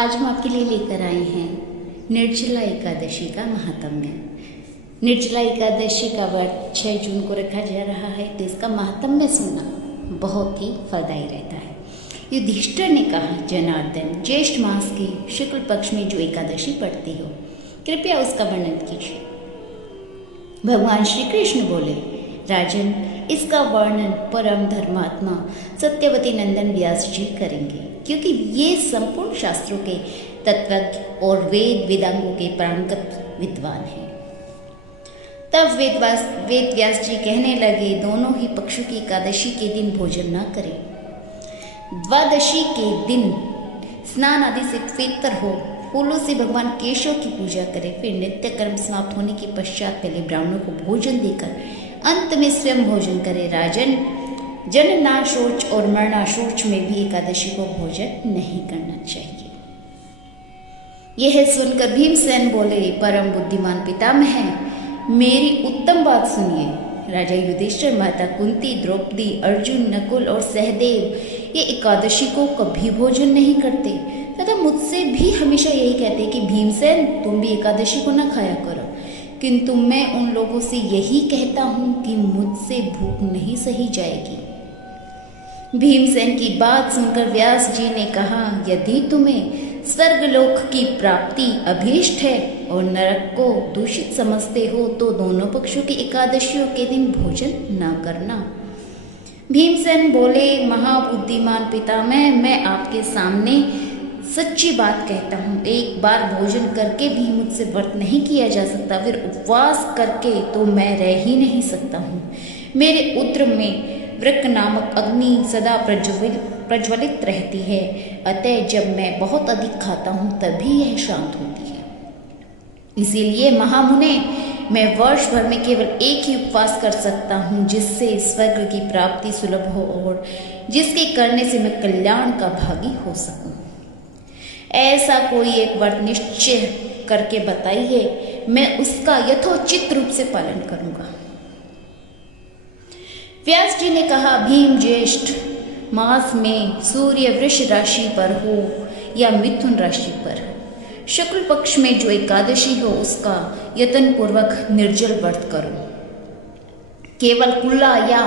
आज हम आपके लिए लेकर आए हैं निर्जला एकादशी का महात्म्य। निर्जला एकादशी का व्रत 6 जून को रखा जा रहा है, तो इसका महात्म्य सुनना बहुत ही फलदायी रहता है। युधिष्ठिर ने कहा, जनार्दन, ज्येष्ठ मास की शुक्ल पक्ष में जो एकादशी पड़ती हो, कृपया उसका वर्णन कीजिए। भगवान श्री कृष्ण बोले, राजन, इसका वर्णन परम धर्मात्मा सत्यवती नंदन व्यास जी करेंगे, क्योंकि ये संपूर्ण शास्त्रों के तत्वज्ञ और वेद वेदांगों के पारंगत विद्वान हैं। तब वेद व्यास जी कहने लगे, दोनों ही पक्षों की एकादशी के दिन भोजन न करें। द्वादशी के दिन स्नान आदि से पवित्र हो, फूलों से भगवान केशव की पूजा करें, फिर नित्य कर्म समाप्त होने के पश्चात पहले ब्राह्मणों को भोजन देकर अंत में स्वयं भोजन करें। राजन, जननाशोच और मरणाशोच में भी एकादशी को भोजन नहीं करना चाहिए। यह सुनकर भीमसेन बोले, परम बुद्धिमान पितामह, मेरी उत्तम बात सुनिए। राजा युधिष्ठिर, माता कुंती, द्रौपदी, अर्जुन, नकुल और सहदेव ये एकादशी को कभी भोजन नहीं करते तथा मुझसे भी हमेशा यही कहते कि भीमसेन, तुम भी एकादशी को न खाया करो, किंतु मैं उन लोगों से यही कहता हूं कि मुझसे भूख नहीं सही जाएगी। भीमसेन की बात सुनकर व्यास जी ने कहा, यदि तुम्हें स्वर्गलोक की प्राप्ति अभीष्ट है और नरक को दूषित समझते हो, तो दोनों पक्षों की एकादशियों के दिन भोजन न करना। भीमसेन बोले, महाबुद्धिमान पितामह, मैं आपके सामने सच्ची बात कहता हूँ, एक बार भोजन करके भी मुझसे व्रत नहीं किया जा सकता, फिर उपवास करके तो मैं रह ही नहीं सकता हूँ। मेरे उदर में वृक्क नामक अग्नि सदा प्रज्वलित रहती है, अतः जब मैं बहुत अधिक खाता हूँ तभी यह शांत होती है। इसीलिए महामुने, मैं वर्ष भर में केवल एक ही उपवास कर सकता हूँ, जिससे स्वर्ग की प्राप्ति सुलभ हो और जिसके करने से मैं कल्याण का भागी हो सकूं। ऐसा कोई एक व्रत निश्चय करके बताइए, मैं उसका यथोचित रूप से पालन करूंगा। व्यास जी ने कहा, भीम, ज्येष्ठ मास में सूर्य वृष राशि पर हो या मिथुन राशि पर, शुक्ल पक्ष में जो एकादशी हो उसका यत्न पूर्वक निर्जल व्रत करो। केवल कुल्ला या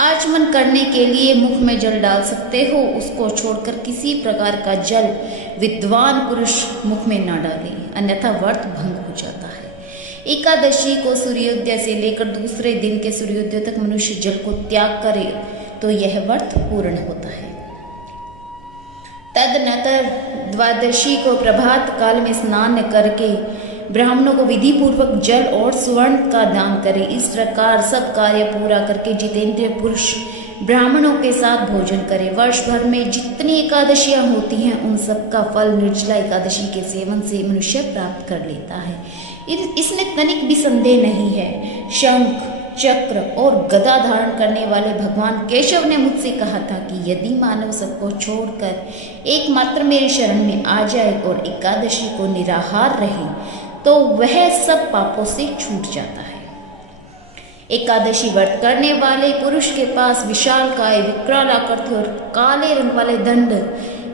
आचमन करने के लिए मुख में जल डाल सकते हो, उसको छोड़कर किसी प्रकार का जल विद्वान पुरुष मुख में न डाले, अन्यथा व्रत भंग हो जाता है। एकादशी को सूर्योदय से लेकर दूसरे दिन के सूर्योदय तक मनुष्य जल को त्याग करे तो यह व्रत पूर्ण होता है। तदनंतर द्वादशी को प्रभात काल में स्नान करके ब्राह्मणों को विधि पूर्वक जल और सुवर्ण का दान करें। इस प्रकार सब कार्य पूरा करके जितेंद्रिय पुरुष ब्राह्मणों के साथ भोजन करें। वर्ष भर में जितनी एकादशियां होती हैं उन सब का फल निर्जला एकादशी के सेवन से मनुष्य प्राप्त कर लेता है। इसमें तनिक भी संदेह नहीं है। शंख, चक्र और गदा धारण करने वाले भगवान केशव ने मुझसे कहा था कि यदि मानव सबको छोड़कर एकमात्र मेरे शरण में आ जाए और एकादशी को निराहार रहे तो वह सब पापों से छूट जाता है। एकादशी व्रत करने वाले पुरुष के पास विशालकाय विकराल आकृति और काले रंग वाले दंड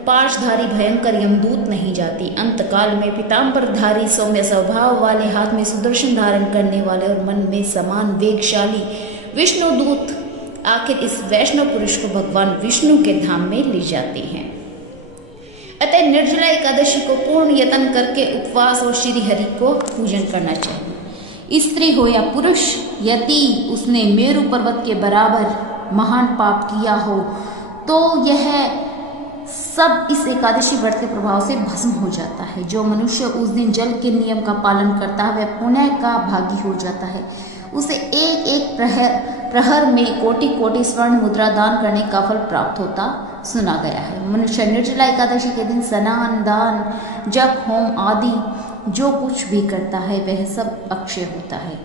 पाशधारी भयंकर यमदूत नहीं जाती। अंतकाल में पीतांबरधारी सौम्य स्वभाव वाले, हाथ में सुदर्शन धारण करने वाले और मन में समान वेगशाली विष्णुदूत आखिर इस वैष्णव पुरुष को भगवान विष्णु के धाम में ले जाते हैं। अतः निर्जला एकादशी को पूर्ण यत्न करके उपवास और श्री हरि को पूजन करना चाहिए। स्त्री हो या पुरुष, यदि उसने मेरु पर्वत के बराबर महान पाप किया हो तो यह सब इस एकादशी व्रत के प्रभाव से भस्म हो जाता है। जो मनुष्य उस दिन जल के नियम का पालन करता है वह पुण्य का भागी हो जाता है। उसे एक एक प्रहर में कोटि कोटि स्वर्ण मुद्रा दान करने का फल प्राप्त होता सुना गया है। मनुष्य निर्जला एकादशी के दिन स्नान, दान, जप, होम आदि जो कुछ भी करता है वह सब अक्षय होता है।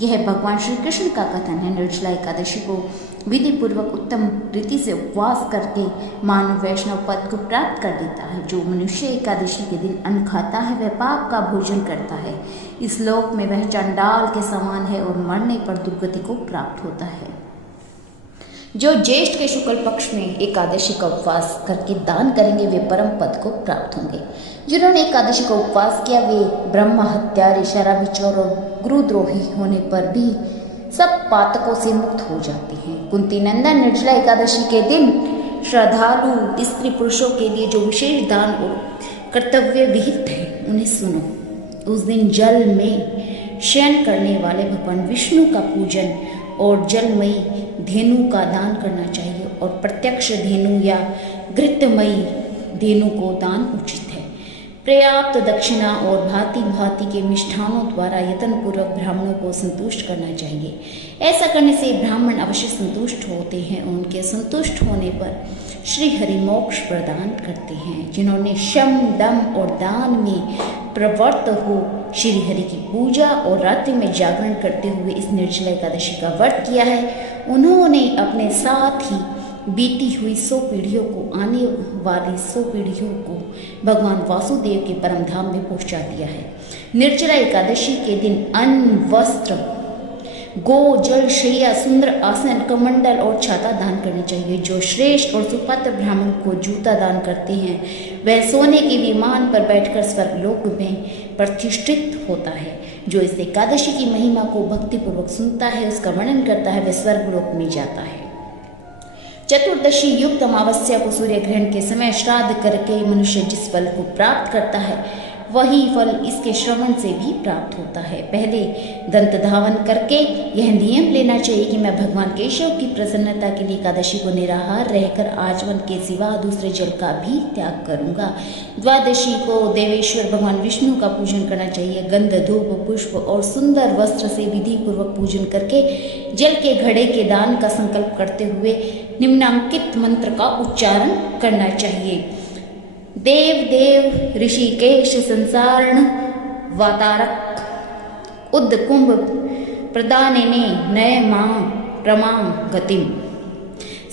यह भगवान श्री कृष्ण का कथन है। निर्जला एकादशी को विधि पूर्वक उत्तम रीति से उपवास करके मानव वैष्णव पद को प्राप्त कर लेता है। जो मनुष्य एकादशी के दिन अन्न खाता है वह पाप का भोजन करता है। इस लोक में वह चंडाल के समान है और मरने पर दुर्गति को प्राप्त होता है। जो ज्येष्ठ के शुक्ल पक्ष में एकादशी का उपवास करके दान करेंगे वे परम पद को प्राप्त होंगे। जिन्होंने एकादशी का उपवास किया वे ब्रह्म हत्यारे, शराबी, चोर और गुरुद्रोही होने पर भी सब पातकों से मुक्त हो जाते हैं। कुंती नंदन, निर्जला एकादशी के दिन श्रद्धालु स्त्री पुरुषों के लिए जो विशेष दान और कर्तव्य विहित है उन्हें सुनो। उस दिन जल में शयन करने वाले भगवान विष्णु का पूजन और जलमयी धेनु का दान करना चाहिए और प्रत्यक्ष धेनु या घृतमयी धेनु को दान उचित है। पर्याप्त दक्षिणा और भांति भांति के मिष्ठानों द्वारा यत्नपूर्वक ब्राह्मणों को संतुष्ट करना चाहिए। ऐसा करने से ब्राह्मण अवश्य संतुष्ट होते हैं और उनके संतुष्ट होने पर श्री हरि मोक्ष प्रदान करते हैं। जिन्होंने शम, दम और दान में प्रवृत्त हो श्री हरि की पूजा और रात्रि में जागरण करते हुए इस निर्जला एकादशी का व्रत किया है, उन्होंने अपने साथ ही बीती हुई 100 पीढ़ियों को, आने वाली 100 पीढ़ियों को भगवान वासुदेव के परम धाम में पहुंचा दिया है। निर्जला एकादशी के दिन अन्न, वस्त्र, गो, जल, शैया, सुंदर आसन, कमंडल और छाता दान करनी चाहिए। जो श्रेष्ठ और सुपात्र ब्राह्मण को जूता दान करते हैं वह सोने के विमान पर बैठकर स्वर्गलोक में प्रतिष्ठित होता है। जो इस एकादशी की महिमा को भक्तिपूर्वक सुनता है, उसका वर्णन करता है, वह स्वर्गलोक में जाता है। चतुर्दशी युक्त अमावस्या को सूर्य ग्रहण के समय श्राद्ध करके मनुष्य जिस फल को प्राप्त करता है वही फल इसके श्रवण से भी प्राप्त होता है। पहले दंत धावन करके यह नियम लेना चाहिए कि मैं भगवान केशव की प्रसन्नता के लिए एकादशी को निराहार रहकर आचमन के सिवा दूसरे जल का भी त्याग करूंगा। द्वादशी को देवेश्वर भगवान विष्णु का पूजन करना चाहिए। गंध, धूप, पुष्प और सुंदर वस्त्र से विधि पूर्वक पूजन करके जल के घड़े के दान का संकल्प करते हुए निम्नांकित मंत्र का उच्चारण करना चाहिए। देव देव ऋषिकेश संसारण वातारक उद्द कुंभ प्रदानेने नय मां प्रमां गतिम।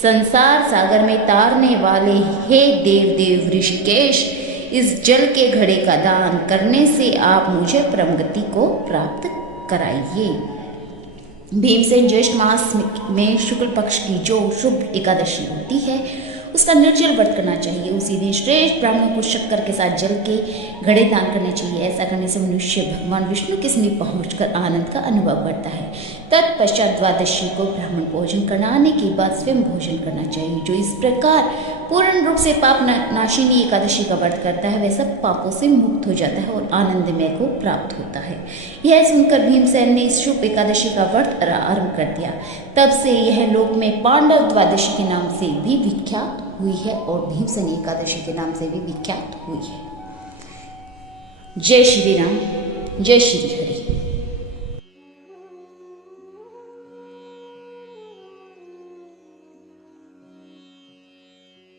संसार सागर में तारने वाले हे देव देव ऋषिकेश, इस जल के घड़े का दान करने से आप मुझे परम गति को प्राप्त कराइए। भीमसेन ज्येष्ठ मास में शुक्ल पक्ष की जो शुभ एकादशी होती है उसका निर्जल व्रत करना चाहिए। उसी दिन श्रेष्ठ ब्राह्मणों को शक्कर के साथ जल के घड़े दान करने चाहिए। ऐसा करने से मनुष्य भगवान विष्णु के समीप पहुंचकर आनंद का अनुभव करता है। तत्पश्चात द्वादशी को ब्राह्मण भोजन कराने के बाद स्वयं भोजन करना चाहिए। जो इस प्रकार पूर्ण रूप से पाप नाशिनी एकादशी का व्रत करता है वह सब पापों से मुक्त हो जाता है और आनंदमय को प्राप्त होता है। यह सुनकर भीमसेन ने इस शुभ एकादशी का व्रत आरंभ कर दिया। तब से यह लोक में पांडव द्वादशी के नाम से भी विख्यात हुई है और भीमसेन एकादशी के नाम से भी विख्यात हुई है। जय श्री राम, जय श्री हरि।